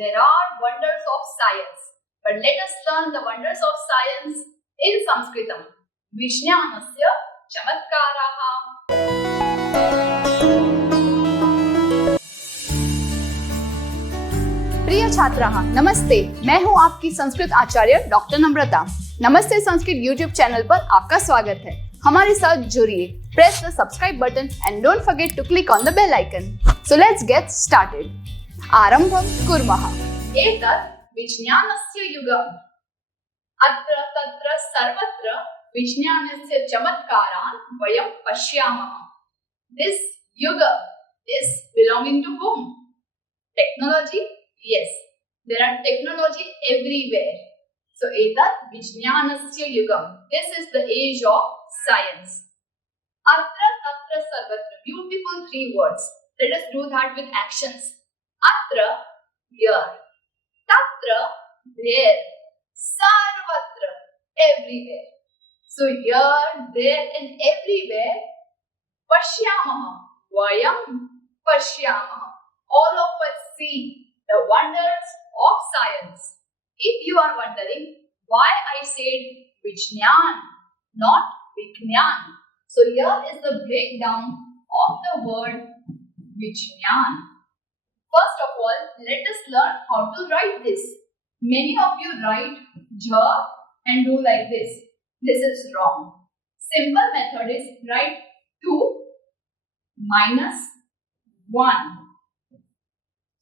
there are wonders of science, but let us learn the wonders of science in Sanskritam. Vijnanasya chamatkaraha. प्रिय छात्राः नमस्ते, मैं हूं आपकी संस्कृत आचार्य डॉक्टर नम्रता। नमस्ते संस्कृत यूट्यूब चैनल पर आपका स्वागत है। हमारे साथ जुड़िए, press the subscribe button and don't forget to click on the bell icon. So let's get started. आरंभं कुर्मः। एतत् विज्ञानस्य युगम्। अत्र तत्र सर्वत्र विज्ञानस्य चमत्कारान् वयं पश्यामः। This yuga is belonging to whom? Technology? Yes, there are technology everywhere. So etat vijnanasya yugam. This is the age of science. Atra tatra sarvatra. Beautiful three words. Let us do that with actions. Atra, here. Tatra, there. Sarvatra, everywhere. So here, there and everywhere. Pashyamaha, vayam pashyamaha. All of us see the wonders of science. If you are wondering why I said Vijnan, not Vignan. So here is the breakdown of the word Vijnan. First of all, let us learn how to write this. Many of you write J and do like this. This is wrong. Simple method is write 2 minus 1.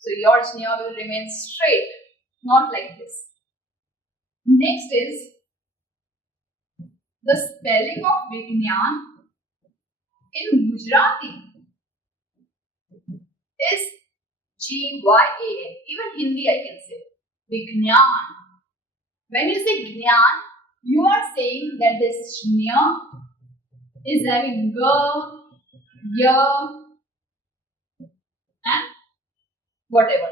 So your jna will remain straight, not like this. Next is the spelling of Vignan in Gujarati is G-Y-A-N. Even Hindi I can say. Vignan. When you say Gnan, you are saying that this jna is having G, Y and whatever.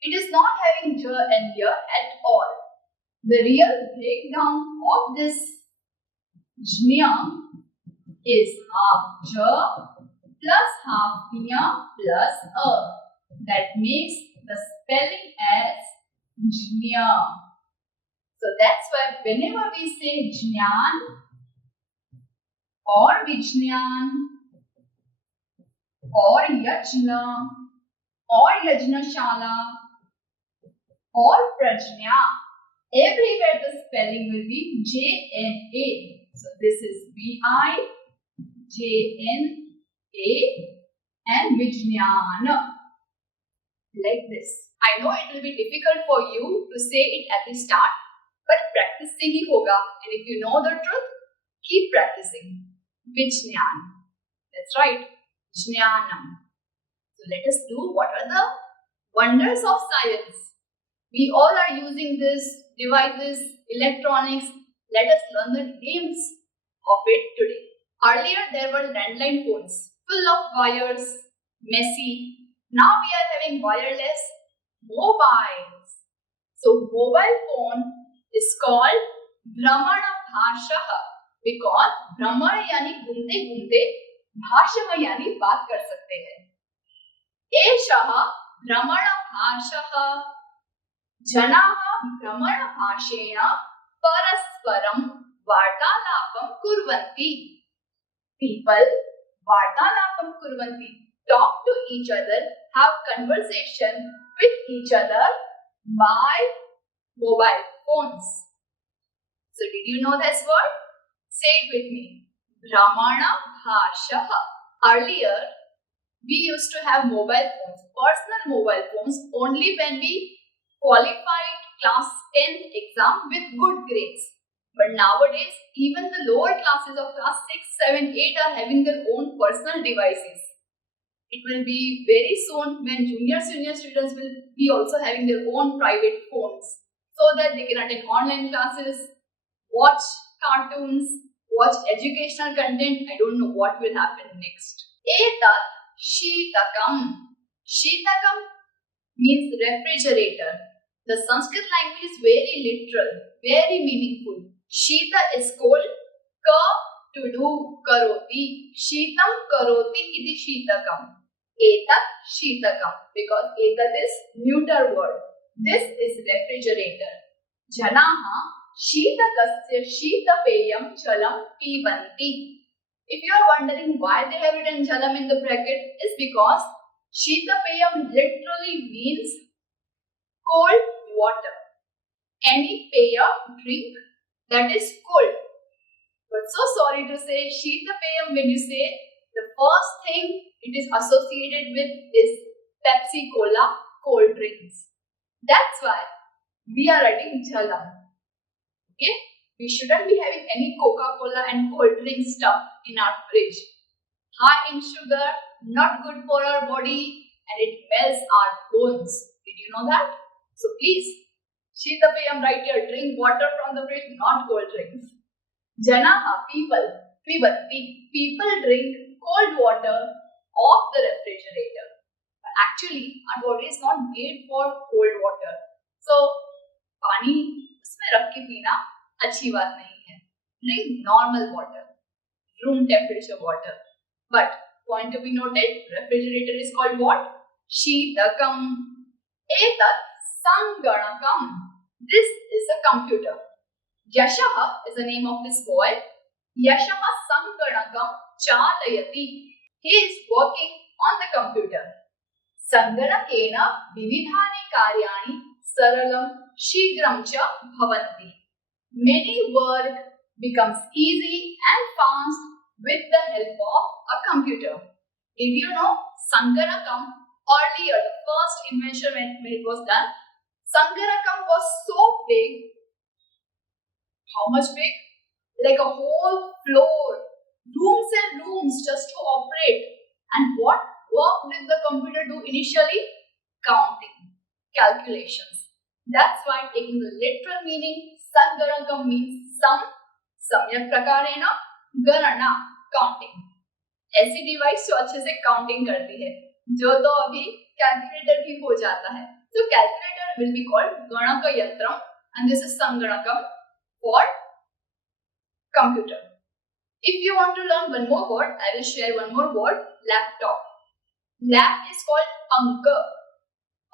It is not having J and Y at all. The real breakdown of this jna is half J plus half Y plus A. That makes the spelling as jna. So that's why whenever we say jnan or vijnan or yajna or yajnashala or prajna, everywhere the spelling will be J-N-A. So this is V-I-J-N-A and Vijnana. Like this. I know it will be difficult for you to say it at the start, but practice se hi hoga. And if you know the truth, keep practicing. Vijnan. That's right. Jnanam. So let us do what are the wonders of science. We all are using these devices, electronics. Let us learn the names of it today. Earlier there were landline phones, full of wires, messy. Now we are having wireless mobiles. So mobile phone is called Brahmana Bhasha because Brahman यानी घूमते घूमते भाषा यानी बात कर सकते हैं. एषः भ्रमण भाषः. जनाः भ्रमण भाषेण परस्परं वार्तालापं कुर्वन्ति. People वार्तालापं कुर्वन्ति. Talk to each other, have conversation with each other by mobile phones. So did you know this word? Say it with me. Brahmana Bhasha. Earlier, we used to have mobile phones, personal mobile phones, only when we qualified class 10 exam with good grades. But nowadays, even the lower classes of class 6, 7, 8 are having their own personal devices. It will be very soon when junior, senior students will be also having their own private phones so that they can attend online classes, watch cartoons, watch educational content. I don't know what will happen next. Etat Sheetakam. Sheetakam means refrigerator. The Sanskrit language is very literal, very meaningful. Sheeta is cold. Ka, to do, karoti. Sheetam karoti iti sheetakam. Etat Sheetakam, because etat is neuter word. This is refrigerator. Janaha Sheetakasya Sheetapeyam Jalam Pibanti. If you are wondering why they have written Jalam in the bracket, it's because Sheetapeyam literally means cold water. Any peya, drink that is cold. But so sorry to say, Sheetapeyam, when you say, the first thing it is associated with is Pepsi Cola, cold drinks. That's why we are writing Jalam. Okay? We shouldn't be having any Coca-Cola and cold drink stuff in our fridge. High in sugar, not good for our body, and it melts our bones. Did you know that? So please, Sheetapeyam, write here, drink water from the fridge, not cold drinks. Janaha, people, people drink cold water of the refrigerator. But actually, our body is not made for cold water. So, पानी उसमें रख के पीना अच्छी बात नहीं है. Drink normal water, room temperature water. But point to be noted, refrigerator is called what? Sheetakam. Etat Sanganakam. This is a computer. Yashaha is the name of this boy. Yashaha Sanganakam Chalayati. He is working on the computer. Sanganakena vividhani karyani saralam shigram cha bhavanti. Many work becomes easy and fast with the help of a computer. Did you know Sanganakam earlier, the first invention when it was done, Sanganakam was so big. How much big? Like a whole floor, rooms and rooms just to operate. And what work did the computer do initially? Counting, calculations. That's why taking the literal meaning, Sanganakam means samyak prakarena, ganana, counting. ऐसी device जो अच्छे से counting करती है, जो तो अभी calculator भी हो जाता है. So calculator will be called Ganaka Yantram, and this is Sanganakam for computer. If you want to learn one more word, I will share one more word, laptop. Lap is called Anka.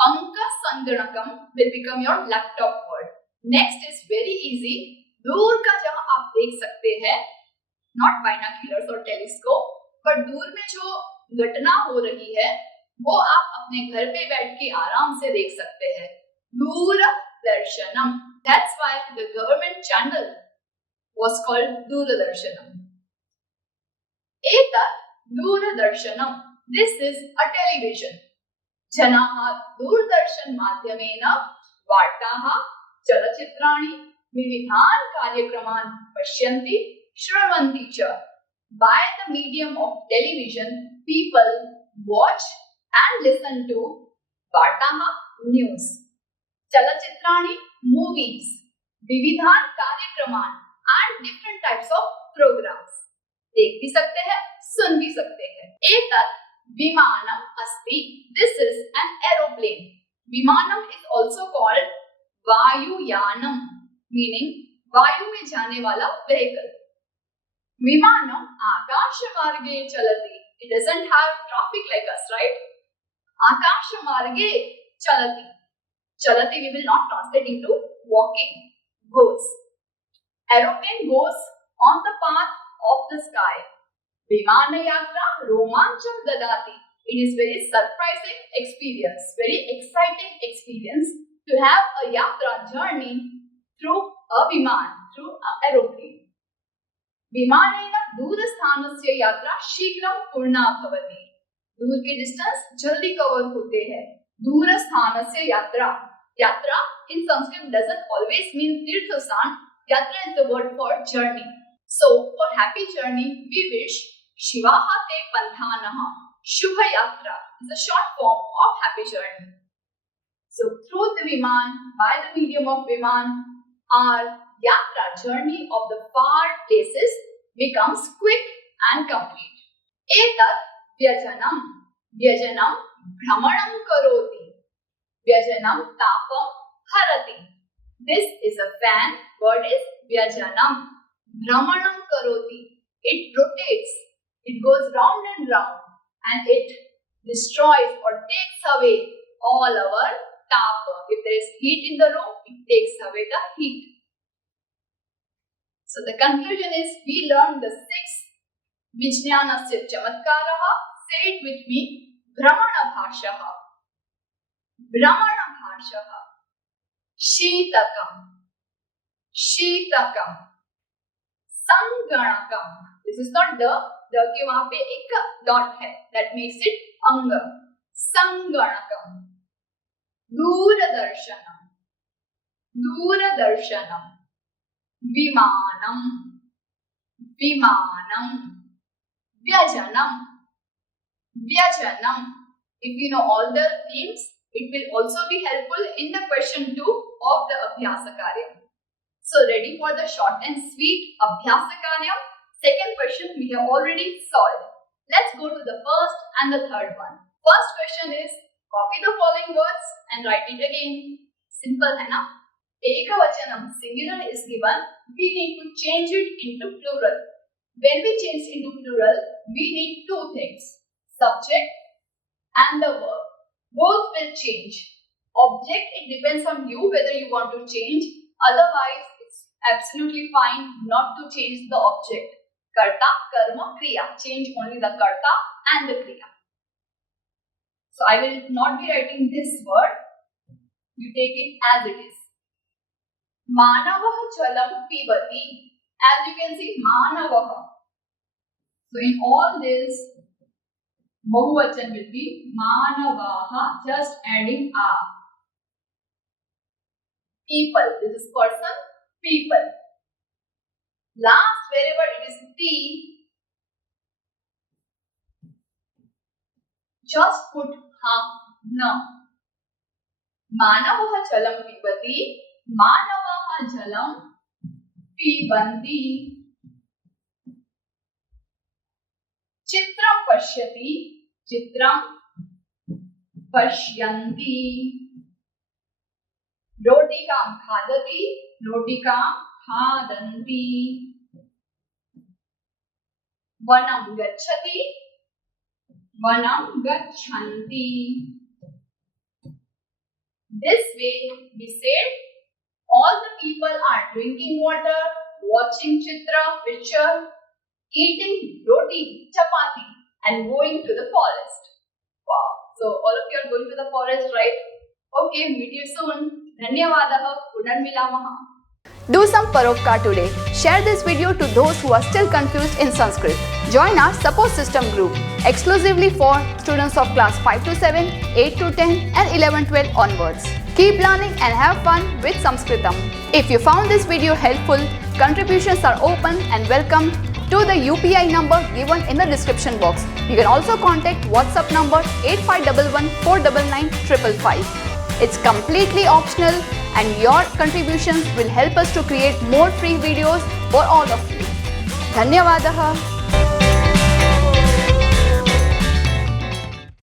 Anka Sanganakam will become your laptop word. Next is very easy. दूर का जहां आप देख सकते हैं, not binoculars or telescope, but दूर में जो घटना हो रही है, वो आप अपने घर पे बैठ के आराम से देख सकते हैं. दूरदर्शनम. That's why the government channel was called Doordarshanam. Etat Doordarshanam. This is a television. Janaha Doordarshan Madhyamena Vartaha Chalachitrani Vividhan Karyakraman Pashyanti Shravanti Cha. By the medium of television, people watch and listen to Vartaha news, Chalachitrani movies, Vividhan Karyakraman and different types of programs. देख भी सकते हैं, सुन भी सकते हैं. एतत् विमानम अस्ति. This is an aeroplane. विमानम is also called वायुयानम, meaning वायु में जाने वाला vehicle. विमानम आकाश मार्गे चलति. It doesn't have traffic like us, right? आकाश मार्गे चलति. Chalati we will not translate into walking. Goes. Aeroplane goes on the path of the sky. Vimana yatra romancham dadati. It is very surprising experience, very exciting experience to have a yatra journey through a viman, through an aeroplane. विमानेन दूरस्थानस्य यात्रा शीघ्रं पूर्णा भवति. दूर के distance जल्दी cover होते हैं. दूरस्थानस्य यात्रा. Yatra in Sanskrit doesn't always mean Tirthasthan. Yatra is the word for journey. So, for happy journey, we wish Shivaha te Panthanaha. Shubha Yatra is a short form of happy journey. So, through the Viman, by the medium of Viman, our Yatra journey of the far places becomes quick and complete. Etat Vyajanam. Vyajanam Brahmanam Karoti. Vyajanam tapam harati. This is a fan. Word is Vyajanam. Brahmanam karoti. It rotates. It goes round and round, and it destroys or takes away all our tapa. If there is heat in the room, it takes away the heat. So the conclusion is we learned the 6 Vijnanasya Chamatkaraha. Say it with me. Brahmana Bhashaha. Brahmana Bhashaha. Sheetakam. Sheetakam. Sanganakam. This is not the के वहां पे एक dot है. That makes it अंग. संगणकम. दूरदर्शनम. दूरदर्शनम. विमानम. विमानम. व्यजनम. व्यजनम. If you know all the names, it will also be helpful in the question 2 of the Abhyasa Karyam. So ready for the short and sweet Abhyasa Karyam? Second question we have already solved. Let's go to the first and the third one. First question is, copy the following words and write it again. Simple है ना? Ekavachanam singular is given. We need to change it into plural. When we change into plural, we need 2 things. Subject and the verb. Both will change. Object, it depends on you whether you want to change. Otherwise, it's absolutely fine not to change the object. Karta, karma, kriya. Change only the karta and the kriya. So I will not be writing this word. You take it as it is. Manavah jalam pibati. As you can see, manavah. So in all this, Bahuvachan will be manavaha. Just adding a. People. This is person. People. Last, wherever it is T, just put half na. Manavah jalam pibati. Manavah jalam pibanti. Chitram pashyati. Chitram pashyanti. Rotikam khadati. Rotikam खादन्ति. वनं गच्छति. वनं गच्छन्ति. This way we said all the people are drinking water, watching chitra, picture, eating roti, chapati and going to the forest. Wow. So all of you are going to the forest, right? Okay, meet you soon. Dhanyavadah. Punarmilamah. Do some Paropkar today. Share this video to those who are still confused in Sanskrit. Join our support system group exclusively for students of class 5 to 7, 8 to 10 and 11-12 onwards. Keep learning and have fun with Sanskritam. If you found this video helpful, contributions are open and welcome to the UPI number given in the description box. You can also contact WhatsApp number 8511 499 555. It's completely optional and your contributions will help us to create more free videos for all of you. Dhanyavadah.